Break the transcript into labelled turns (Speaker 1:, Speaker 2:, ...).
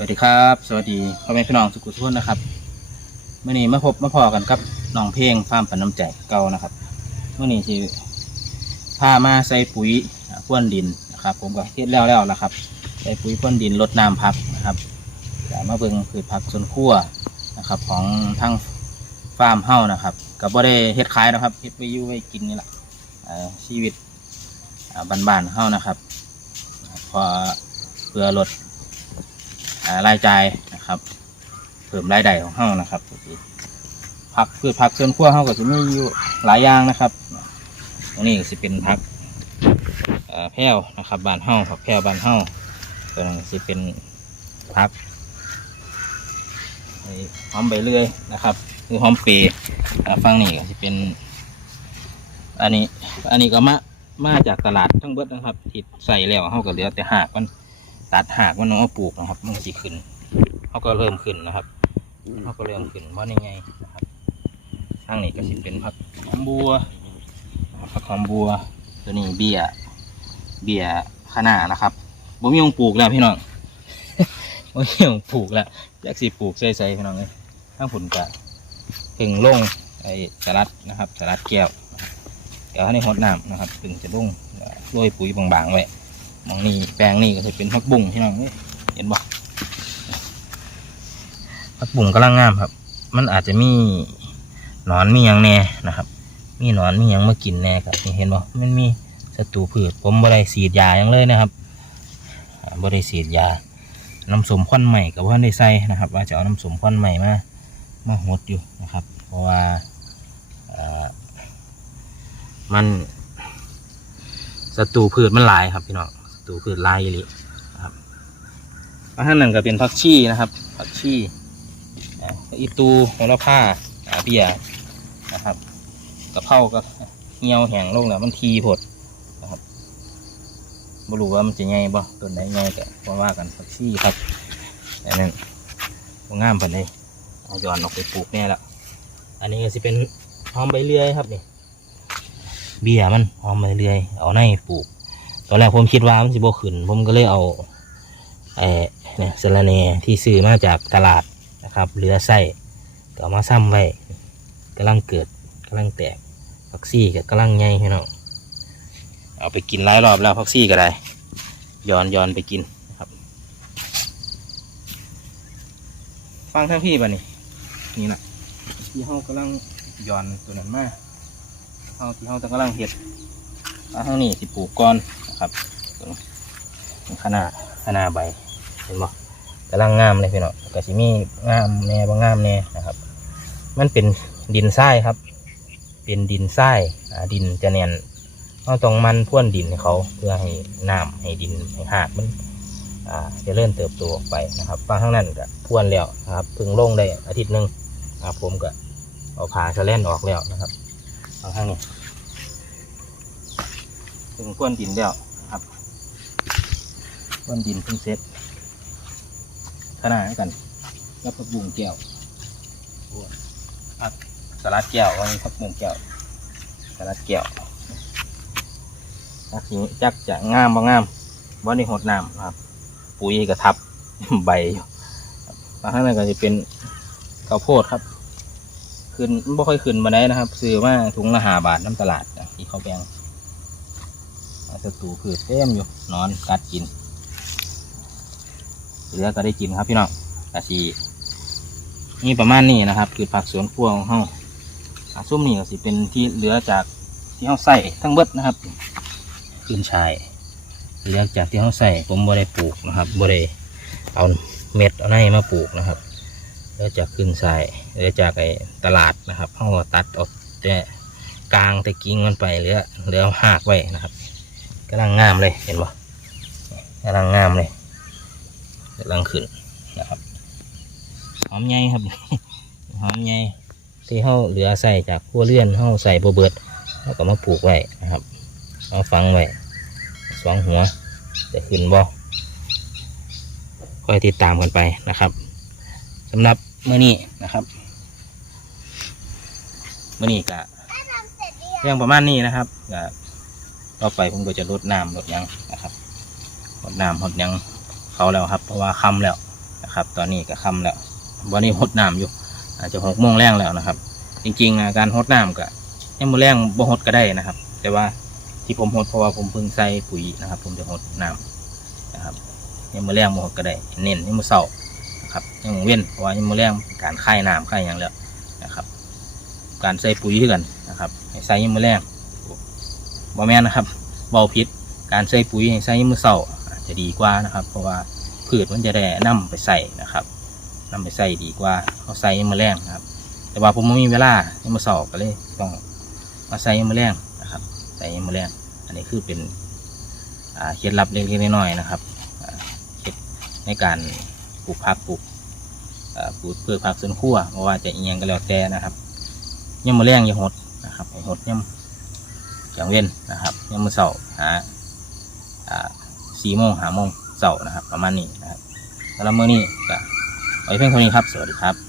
Speaker 1: วัสดีครับ สวัสดีพ่อแม่พี่น้องสุขุทุนนะครับเมื่อนี้มาพบมาพอกันครับน้องเพลงฟาร์มปันน้ำใจเก่านะครับเมื่อนี้ที่พามาใส่ปุ๋ยพ่วนดินนะครับ ผมก็เฮ็ดแล้วแล้วละครับ ใส่ปุ๋ยพ่วนดินลดน้ำพักนะครับแต่มาเบิ่งพืชผักสวนครัวนะครับ ของทั้งฟาร์มเฮ้านะครับกับบ่ได้เฮ็ดขายนะครับเฮ็ดไว้อยู่ไว้กินนี่แหละชีวิตบ้านๆเฮ้านะครับ พอเพื่อลด รายจ่ายนะครับเพิ่มรายได้ของเฮานะครับผักพืชผักสวนครัวเฮาก็จะมีอยู่หลายอย่างนะครับตรงนี้ก็จะเป็นผักแพรวนะครับบานเฮาผักแพรวบานเฮาตัวนั้นจะเป็นผักไอ้หอมใบเลื่อยนะครับคือหอมเปรย์ฟังนี่ก็จะเป็น อันนี้ อันนี้ก็มามาจากตลาดทั้งเบิดนะครับที่ใส่แล้วเฮาก็เหลือแต่หากมัน ตัดหากมันเอามาปลูกนะครับ มันสิขึ้นเขาก็เริ่มขึ้นนะครับเขาก็เริ่มขึ้นว่านี่ไงนะครับข้างนี้ก็สิเป็นผักหอมบัวผักหอมบัว ตัวนี้เบี้ย เบี้ยขนานะครับบ่มีองปลูกแล้วพี่น้องบ่มีองปลูกแล้วอยากสิปลูกใส่ๆพี่น้องเลยข้างผุนกะถึงลงไอ้สลัดนะครับสลัดแก้วเดี๋ยวให้ในฮดน้ำนะครับถึงจะลงโรยปุ๋ยบางๆไว้ มองนี่แปลงนี่ก็จะเป็นพักบุ้งพี่น้องเห็นบ่พักบุ้งกำลังงามครับ มันอาจจะมีหนอนมีหยังแน่นะครับ มีหนอนมีหยังมากินแน่ครับนี่เห็นบ่มันมีศัตรูพืชผมบ่ได้ฉีดยาหยังเลยนะครับบ่ได้ฉีดยาน้ำสมควันใหม่กับว่าได้ใส่นะครับ ว่าจะเอาน้ำสมควันใหม่มามาหดอยู่นะครับ เพราะว่ามันศัตรูพืชมันหลายครับพี่น้อง ศัตรูพืชหลายอีหลีนะครับอาหารนั่นก็เป็นผักชีนะครับผักชีอ่าอีตูโหระพาอ่าเบียนะครับกะเพราก็เหี่ยวแห้งลงแล้วมันทีผดนะครับไม่รู้ว่ามันจะไงบ่ต้นไหนไงก็ว่าว่ากันผักชีครับอันนั้นบ่งามปานใดเอาย้อนออกไปปลูกแน่ละอันนี้ก็สิเป็นหอมใบเลื่อยครับนี่เบียมันหอมไปเรื่อยเอาในปลูก ตอนแรกผมคิดว่ามันสิบขึ้น ผมก็เลยเอาไอ้เนี่ยสะระแหน่ที่ซื้อมาจากตลาดนะครับ เหลือไส้ก็มาซ้ำไว้กำลังเกิดกำลังแตกพักซี่ก็กำลังใหญ่พี่น้องเอาไปกินหลายรอบแล้วพักซี่ก็ได้ย้อนย้อนไปกินนะครับฟังทั้งพี่ป่ะนี่นี่นะที่เขากำลังย้อนตัวนั้นมาเฮาที่เฮาต้องกำลังเห็ดมาทางนี้สิปลูกก่อน ครับขนาดขนาดใบเห็นบ่กำลังงามเลยพี่น้องก็สิมีงามแน่บ่งามแน่นะครับ มันเป็นดินทรายครับ เป็นดินทรายดินจะแน่นเราต้องมันพ่วนดินเขาเพื่อให้น้ำให้ดินให้หากมันจะเริ่มเติบโตออกไปนะครับฟังข้างนั้นก็พ่วนแล้วนะครับเพิ่งลงได้อาทิตย์หนึ่งครับผมก็เอาผ่าสะแลนออกแล้วนะครับทางข้างนี้ถึงก้วนดินแล้ว ก้วนดินเพิ่งเสร็จขนาดกันแล้วผักบุ้งแก้วโอ้ยผักสลัดแก้ววันนี้ผักบุ้งแก้วสลัดแก้วจักสิจักจะงามบ่งามวันนี้หดน้ำนะครับ ปุ๋ยกระทับใบอยู่ครับทางข้างนั้นก็จะเป็นข้าวโพดครับ ขึ้นมันบ่ค่อยขึ้นมาได้นะครับ ซื้อมาถุงละหาบาทน้ำตลาดจ้ะที่เขาแบงศัตรูพืชเต็มอยู่นอนกัดกิน เหลือก็ได้กินครับพี่น้องกะชีนี่ประมาณนี้นะครับคือผักสวนครัวของเฮาอ่าส้มนี่ก็สิเป็นที่เหลือจากที่เฮาใส่ทั้งเบิดนะครับขึ้นชายเหลือจากที่เฮาใส่ผมบ่ได้ปลูกนะครับบ่ได้เอาเม็ดเอาในมาปลูกนะครับเหลือจากขึ้นใส่เหลือจากไอ้ตลาดนะครับเขาตัดออกแต่กลางแต่กิ่งมันไปเหลือเหลือหากไว้นะครับกำลังงามเลยเห็นปะกำลังงามเลย กำลังขึ้นนะครับหอมใหญ่ครับหอมใหญ่ที่เขาเหลือใส่จากขั้วเลื่อนเขาใส่โบเบิดเขาก็มาปลูกไว้นะครับเอาฝังไว้สองหัวจะขึ้นบ่ค่อยติดตามกันไปนะครับสำหรับเมื่อนี้นะครับเมื่อนี้ก็เรื่องประมาณนี้นะครับก็ต่อไปผมก็จะลดน้ำลดยังนะครับลดน้ำลดยัง เขาแล้วครับ เพราะว่าค่ำแล้วนะครับ ตอนนี้ก็ค่ำแล้ว วันนี้หดน้ำอยู่ อาจจะหกโมงแรงแล้วนะครับ จริงๆการหดน้ำก็ยังมือแรงบ่หดก็ได้นะครับ แต่ว่าที่ผมหดเพราะว่าผมเพิ่งใส่ปุ๋ยนะครับ ผมจะหดน้ำนะครับยังมือแรงบ่หดก็ได้ เน้นยังมือเสานะครับยังมื้อเว้นเพราะว่ายังมือแรงการค่ายน้ำค่ายอย่างแล้วนะครับ การใส่ปุ๋ยกันนะครับใใส่ยังมือแรงบ่แม่นนะครับเบาพิษการใส่ปุ๋ยใส่ยังมือเสา จะดีกว่านะครับ เพราะว่าพืชมันจะได้นํไปใส่นะครับนำไปใส่ดีกว่าเขาใส่ยังมือแรงนะครับ แต่ว่าผมไม่มีเวลายังมาสอบก็เลยต้องมาใส่ยังมาแรงนะครับ ใส่ยังมาแรงอันนี้คือเป็นเคล็ดลับเล็กๆน้อยๆนะครับเคล็ดในการปลูกผักปลูกปลูกพืชผักสวนครัวเพราะว่าจะเอียงก็แล้วแต่นะครับยังมาแรงอยังหดนะครับหดยังอย่างเว้นนะครับยังมาเสาหา สี่โมงหาโมงเสาร์นะครับ ประมาณนี้นะครับแล้วเมื่อนี้ก็ไว้เพียงเท่านี้ครับ สวัสดีครับ